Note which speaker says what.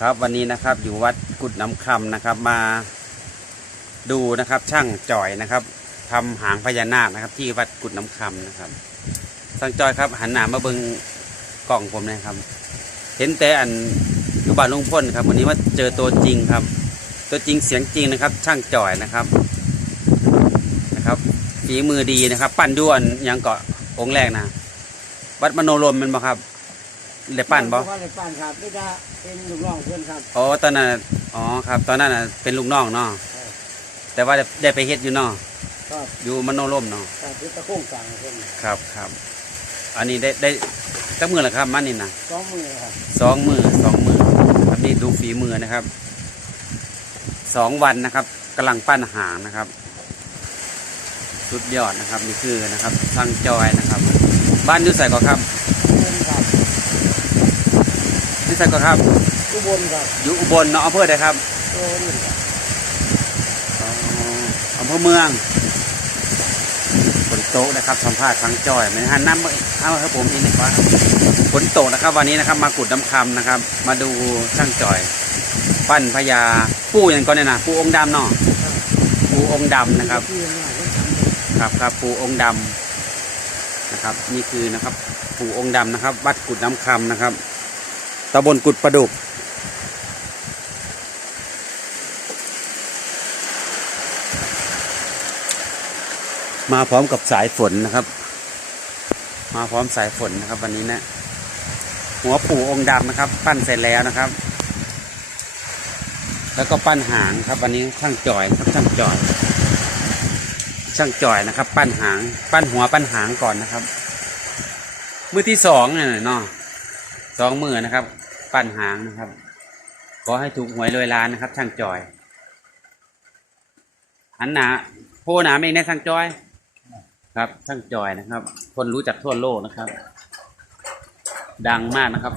Speaker 1: ครับวันนี้นะครับอยู่วัดกุดน้ำคำนะครับมาดูนะครับช่างจ่อยนะครับทำหางพญานาคนะครับ ที่วัดกุดน้ำคำนะครับช่างจ่อยครับ หันหน้ามาเบิงกล่องผมนะครับ เห็นแต่อันอยู่บ้านลุงพ่นครับ วันนี้ว่าเจอตัวจริงครับ ตัวจริงเสียงจริงนะครับ ช่างจ่อยนะครับนะครับฝีมือดีนะครับ ปั้นด้วนยังเกาะองค์แรกนะวัดมโนรมมันบ่ครับ ได้ปั้นบ่
Speaker 2: ว่าได้ปั้นครับนี่จะเป็นลูกน้องเพื่อนครับ
Speaker 1: อ๋อตอนนั้นน่ะอ๋อครับ ตอนนั้นน่ะเป็นลูกน้องเนาะแต่ว่าได้ได้ไปเฮ็ดอยู่เนาะ
Speaker 2: ก็
Speaker 1: อยู่มโนร่มเนาะ
Speaker 2: การที่ตะโค้งกลางเพื่อน
Speaker 1: ครับครับ อันนี้ได้ได้จักมือแล้วครับมันนี่นะ
Speaker 2: สองมือครับ
Speaker 1: สองมือสองมือครับนี่ดูฝีมือนะครับสองวันนะครับกำลังปั้นหางนะครับสุดยอดนะครับนี่คือนะครับช่างจอยนะครับ บ้านอยุ่ใส่ก่อนครับ
Speaker 2: เพื่อนครับ
Speaker 1: อยุ่ใส่ก่อนครับ
Speaker 2: อุบลครับ
Speaker 1: อยู่อุบลเนาะอำเภอใดครับ
Speaker 2: ตัวนี้ครับ
Speaker 1: อ๋ออำเภอเมืองฝนตกนะครับสัมภาษณ์ช่างจอยเหมือนหันน้ำมาเอาครับผมอีกหนึ่งว่าฝนตกนะครับ วันนี้นะครับมากุดน้ำคำนะครับ มาดูช่างจอย ปั้นพญาปูอย่างก่อนเนี่ยนะปูองค์ดำเนาะปูองค์ดำนะครับ
Speaker 2: ที่นี่เพื่อนท
Speaker 1: ครับครับปูองค์ดำนะครับ นี่คือนะครับ ปูองค์ดำนะครับ วัดกุดน้ำคำนะครับ ตำบลกุดประดุก มาพร้อมกับสายฝนนะครับ มาพร้อมสายฝนนะครับ วันนี้นะ หัวปู่องค์ดำนะครับ ปั้นเสร็จแล้วนะครับ แล้วก็ปั้นหางครับวันนี้ช่างจอยครับช่างจอยช่างจ่อยนะครับ ปั้นหาง ปั้นหัวปั้นหางก่อนนะครับ มือที่สองเนี่ยเนาะ สองมือนะครับ ปั้นหางนะครับ ขอให้ถูกหวยรวยล้านนะครับช่างจอยหันหนาโพหนาเองในช่างจอย ครับช่างจอยนะครับ คนรู้จักทั่วโลกนะครับ ดังมากนะครับ